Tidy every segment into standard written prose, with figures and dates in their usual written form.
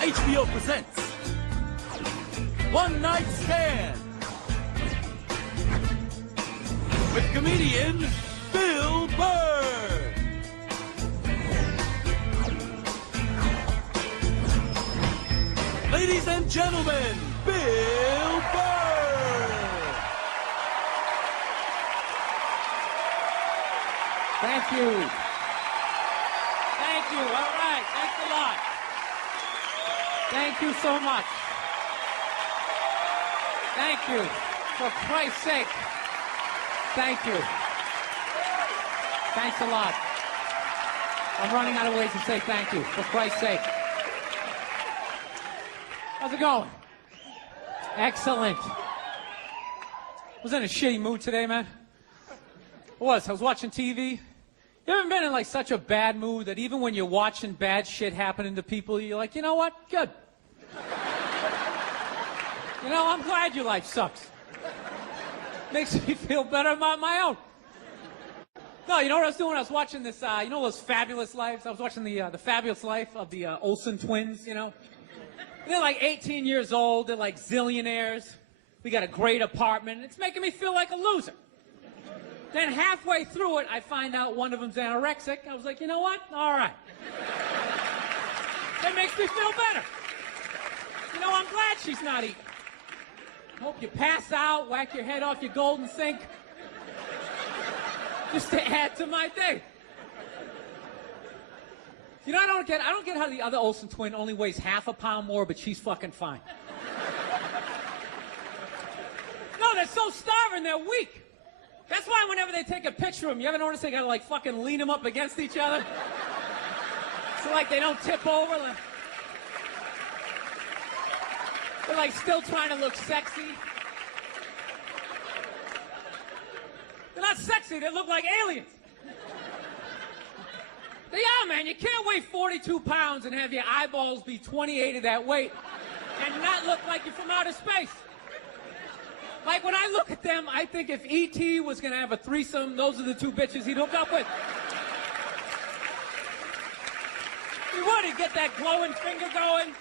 HBO presents One Night Stand with comedian Bill Burr. Ladies and gentlemen, Bill Burr. Thank you. Thank you. All right. Thanks a lot. Thank you so much. Thank you. For Christ's sake. Thank you. Thanks a lot. I'm running out of ways to say thank you. For Christ's sake. How's it going? Excellent. I was in a shitty mood today, man. I was watching TV. You ever been in like such a bad mood that even when you're watching bad shit happening to people, you're like, you know what? Good. You know, I'm glad your life sucks. Makes me feel better about my own. No, you know what I was doing? I was watching this, you know those Fabulous Lives? I was watching the Fabulous Life of the Olsen twins, you know? They're like 18 years old. They're like zillionaires. We got a great apartment. It's making me feel like a loser. Then halfway through it, I find out one of them's anorexic. I was like, you know what? All right. That makes me feel better. You know, I'm glad she's not eating. Hope you pass out, whack your head off your golden sink. Just to add to my day. You know, I don't get how the other Olsen twin only weighs half a pound more, but she's fucking fine. No, they're so starving, they're weak. That's why whenever they take a picture of them, you ever notice they gotta like fucking lean them up against each other? So like they don't tip over. Like, they're like still trying to look sexy. They're not sexy, they look like aliens. They are, man. You can't weigh 42 pounds and have your eyeballs be 28 of that weight and not look like you're from outer space. Like, when I look at them, I think if E.T. was going to have a threesome, those are the two bitches he'd hook up with. He would. He'd get that glowing finger going.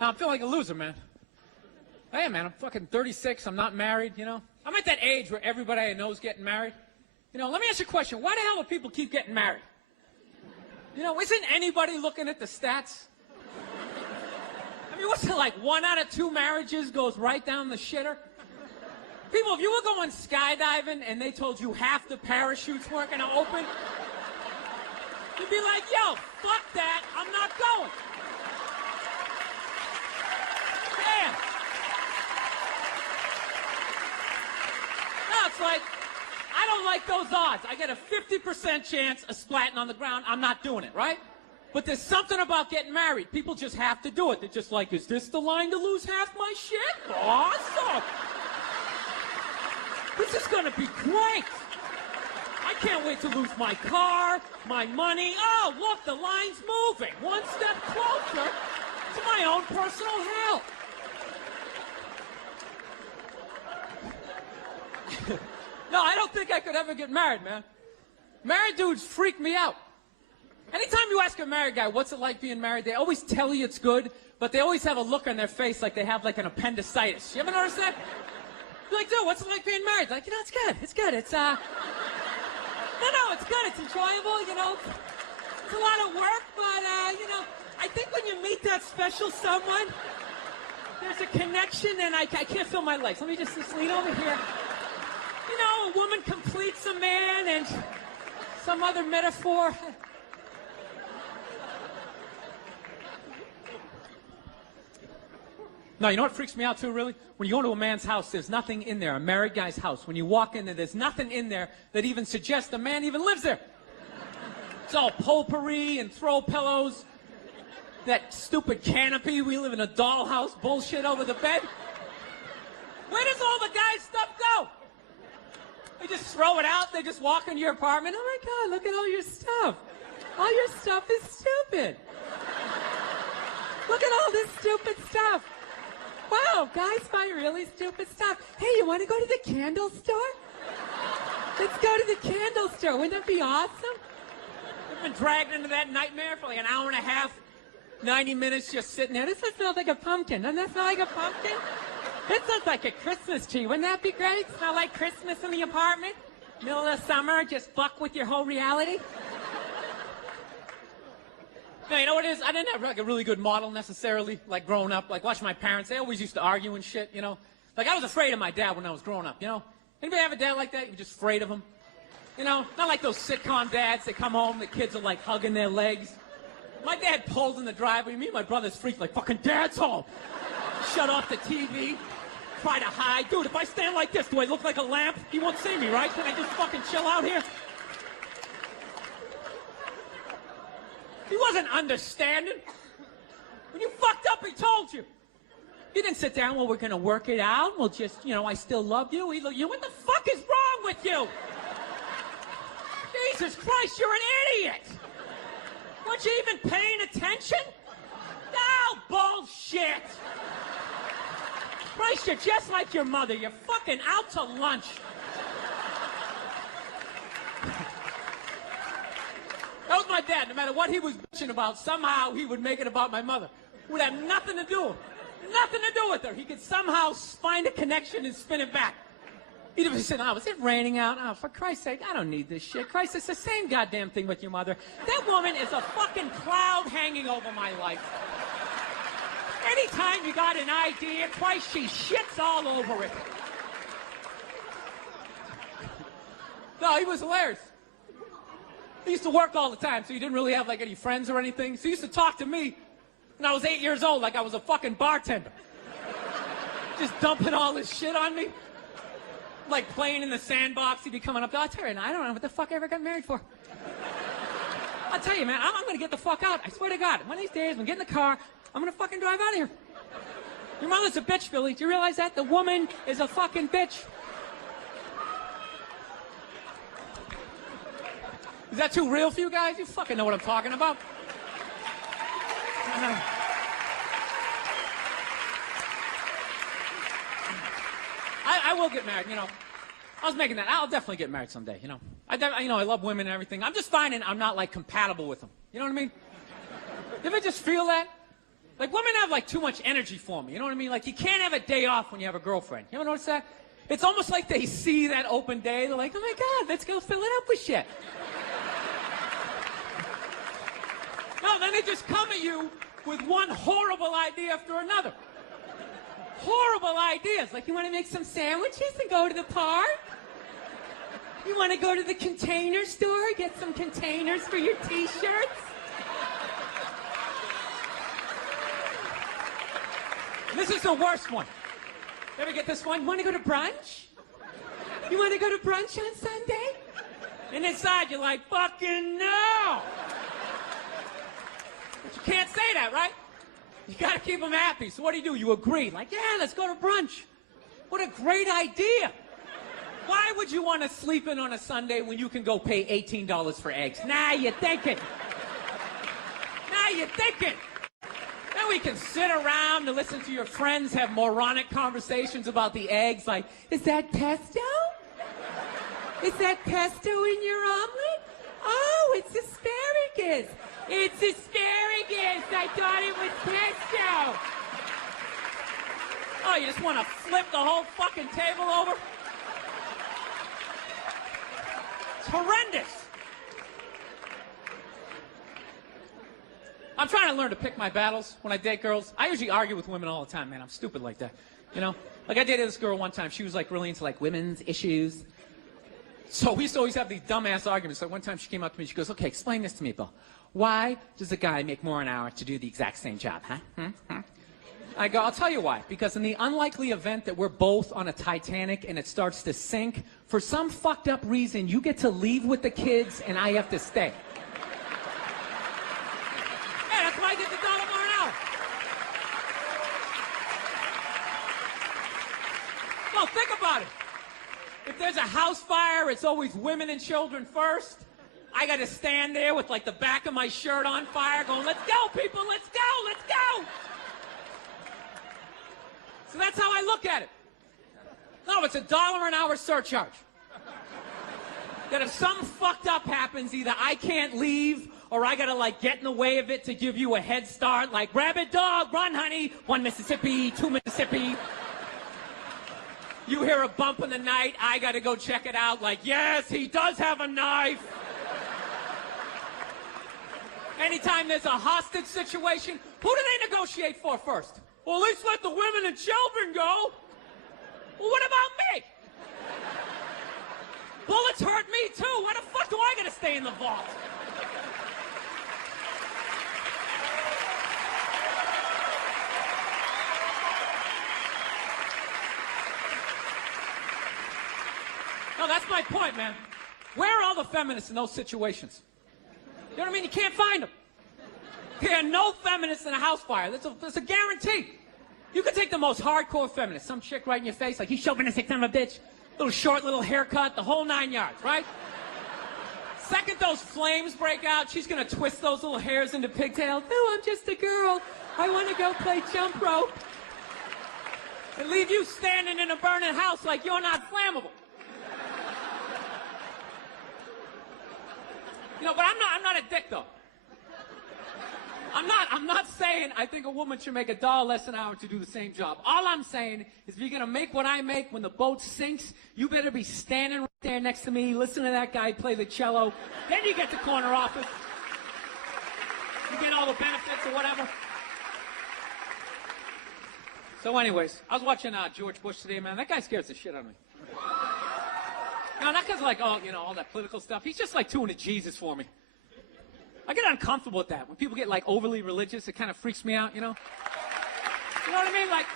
Now, I'm feeling like a loser, man. I am, man. I'm fucking 36. I'm not married, you know? I'm at that age where everybody I know is getting married. You know, let me ask you a question. Why the hell do people keep getting married? You know, isn't anybody looking at the stats? I mean, what's it like? 1 out of 2 marriages goes right down the shitter? People, if you were going skydiving and they told you half the parachutes weren't going to open, you'd be like, yo, fuck that, I'm not going. Damn. No, it's like, I don't like those odds. I get a 50% chance of splatting on the ground. I'm not doing it, right? But there's something about getting married. People just have to do it. They're just like, is this the line to lose half my shit? Awesome. This is going to be great. I can't wait to lose my car, my money. Oh, look, the line's moving. One step closer to my own personal hell. No, I don't think I could ever get married, man. Married dudes freak me out. Anytime you ask a married guy, what's it like being married, they always tell you it's good, but they always have a look on their face like they have like an appendicitis. You ever notice that? You're like, dude, what's it like being married? Like, you know, it's good. It's good. It's, no, it's good. It's enjoyable, you know. It's a lot of work, but, you know, I think when you meet that special someone, there's a connection, and I can't feel my legs. Let me just lean over here. You know, a woman completes a man, and some other metaphor. No, you know what freaks me out too, really? When you go to a man's house, there's nothing in there, a married guy's house. When you walk in there, there's nothing in there that even suggests the man even lives there. It's all potpourri and throw pillows, that stupid canopy, we live in a dollhouse bullshit over the bed. Where does all the guy's stuff go? They just throw it out, they just walk into your apartment. Oh my God, look at all your stuff. All your stuff is stupid. Look at all this stupid stuff. Wow, guys buy really stupid stuff. Hey, you want to go to the candle store? Let's go to the candle store. Wouldn't that be awesome? I've been dragged into that nightmare for like an hour and a half, 90 minutes just sitting there. This smells like a pumpkin. Doesn't that smell like a pumpkin? This looks like a Christmas tree. Wouldn't that be great? Smell like Christmas in the apartment? Middle of summer, just fuck with your whole reality? No, you know what it is? I didn't have like a really good model necessarily, like growing up. Like watching my parents, they always used to argue and shit, you know? Like I was afraid of my dad when I was growing up, you know? Anybody have a dad like that? You're just afraid of him? You know, not like those sitcom dads. They come home, the kids are like hugging their legs. My dad pulled in the driveway. Me and my brothers freaked like, fucking dad's home. Shut off the TV. Try to hide. Dude, if I stand like this, do I look like a lamp? He won't see me, right? Can I just fucking chill out here? He wasn't understanding. When you fucked up, he told you. He didn't sit down, well, we're going to work it out. We'll just, you know, I still love you. He looked, what the fuck is wrong with you? Jesus Christ, you're an idiot. Weren't you even paying attention? No, bullshit. Christ, you're just like your mother. You're fucking out to lunch. That was my dad. No matter what he was bitching about, somehow he would make it about my mother. It would have nothing to do with her. He could somehow find a connection and spin it back. He'd have said, oh, is it raining out? Oh, for Christ's sake, I don't need this shit. Christ, it's the same goddamn thing with your mother. That woman is a fucking cloud hanging over my life. Anytime you got an idea, Christ, she shits all over it. No, he was hilarious. He used to work all the time, so he didn't really have like any friends or anything. So he used to talk to me when I was 8 years old like I was a fucking bartender. Just dumping all this shit on me. Like playing in the sandbox, he'd be coming up. I'll tell you, I don't know what the fuck I ever got married for. I'll tell you, man, I'm going to get the fuck out. I swear to God. One of these days, I'm going to get in the car. I'm going to fucking drive out of here. Your mother's a bitch, Billy. Do you realize that? The woman is a fucking bitch. Is that too real for you guys? You fucking know what I'm talking about. I will get married, you know. I was making that. I'll definitely get married someday, you know. I love women and everything. I'm just finding I'm not, like, compatible with them. You know what I mean? You ever just feel that? Like, women have, like, too much energy for me. You know what I mean? Like, you can't have a day off when you have a girlfriend. You ever notice that? It's almost like they see that open day. They're like, oh, my God, let's go fill it up with shit. No, then they just come at you with one horrible idea after another. Horrible ideas. Like, you want to make some sandwiches and go to the park? You want to go to the container store, get some containers for your T-shirts? This is the worst one. You ever get this one? You want to go to brunch? You want to go to brunch on Sunday? And inside you're like, fucking no! But you can't say that, right? You gotta keep them happy. So what do? You agree. Like, yeah, let's go to brunch. What a great idea. Why would you want to sleep in on a Sunday when you can go pay $18 for eggs? Now you're thinking. Now you're thinking. Then we can sit around and listen to your friends have moronic conversations about the eggs. Like, is that pesto? Is that pesto in your omelet? Oh, it's asparagus. It's asparagus. I thought it was pesto. Oh, you just want to flip the whole fucking table over? It's horrendous. I'm trying to learn to pick my battles when I date girls. I usually argue with women all the time, man. I'm stupid like that, you know? Like, I dated this girl one time. She was, like, really into, like, women's issues. So we used to always have these dumbass arguments. So one time she came up to me, she goes, okay, explain this to me, Bill. Why does a guy make more an hour to do the exact same job, huh? I go, I'll tell you why. Because in the unlikely event that we're both on a Titanic and it starts to sink, for some fucked up reason, you get to leave with the kids and I have to stay. Hey, that's why I get the $1 more an hour. Well, think about it. If there's a house fire, it's always women and children first. I got to stand there with, like, the back of my shirt on fire going, let's go, people, let's go, let's go. So that's how I look at it. No, it's $1 an hour surcharge. that if something fucked up happens, either I can't leave or I gotta, like, get in the way of it to give you a head start, like, rabid dog, run, honey, 1 Mississippi, 2 Mississippi. You hear a bump in the night, I gotta go check it out, like, yes, he does have a knife. Anytime there's a hostage situation, who do they negotiate for first? Well, at least let the women and children go. Well, what about me? Bullets hurt me, too. Why the fuck do I gotta stay in the vault? No, that's my point, man. Where are all the feminists in those situations? You know what I mean? You can't find them. There are no feminists in a house fire. That's a guarantee. You could take the most hardcore feminist, some chick right in your face, like, you chauvinistic son of a bitch, little short, little haircut, the whole 9 yards, right? Second those flames break out, she's gonna twist those little hairs into pigtails. No, I'm just a girl. I want to go play jump rope. And leave you standing in a burning house like you're not flammable. You know, but I'm not a dick, though. I'm not saying I think a woman should make $1 less an hour to do the same job. All I'm saying is if you're gonna make what I make when the boat sinks, you better be standing right there next to me, listen to that guy play the cello. Then you get the corner office. You get all the benefits or whatever. So anyways, I was watching George Bush today, man. That guy scares the shit out of me. No, not because like, oh, you know, all that political stuff. He's just like too into Jesus for me. I get uncomfortable with that. When people get like overly religious, it kind of freaks me out, you know? You know what I mean? Like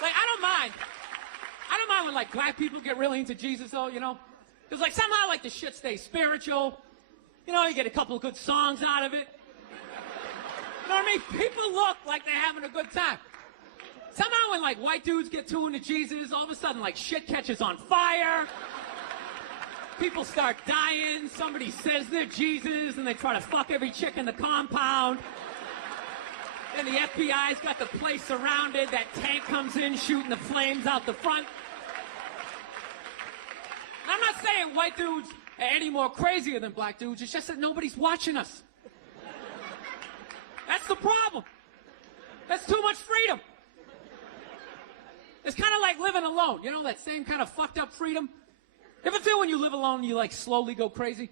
I don't mind. I don't mind when like black people get really into Jesus though, you know? Because like somehow like the shit stays spiritual. You know, you get a couple of good songs out of it. You know what I mean? People look like they're having a good time. Somehow when like white dudes get too into Jesus, all of a sudden like shit catches on fire. People start dying, somebody says they're Jesus, and they try to fuck every chick in the compound. Then the FBI's got the place surrounded, that tank comes in shooting the flames out the front. I'm not saying white dudes are any more crazier than black dudes, it's just that nobody's watching us. That's the problem. That's too much freedom. It's kind of like living alone, you know, that same kind of fucked up freedom. You ever feel when you live alone, you like slowly go crazy?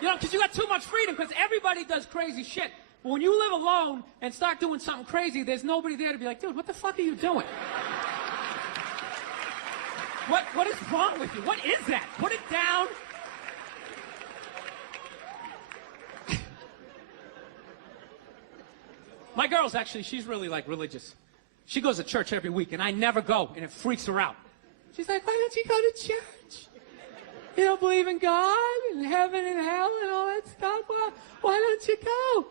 You know, because you got too much freedom, because everybody does crazy shit. But when you live alone and start doing something crazy, there's nobody there to be like, dude, what the fuck are you doing? What is wrong with you? What is that? Put it down. My girl's actually, she's really like religious. She goes to church every week, and I never go, and it freaks her out. She's like, why don't you go to church? You don't believe in God and heaven and hell and all that stuff? Why don't you go?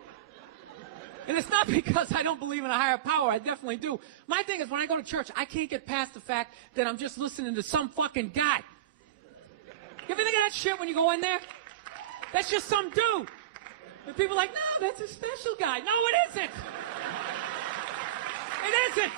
And it's not because I don't believe in a higher power. I definitely do. My thing is when I go to church, I can't get past the fact that I'm just listening to some fucking guy. You ever think of that shit when you go in there? That's just some dude. And people are like, no, that's a special guy. No, it isn't. It isn't.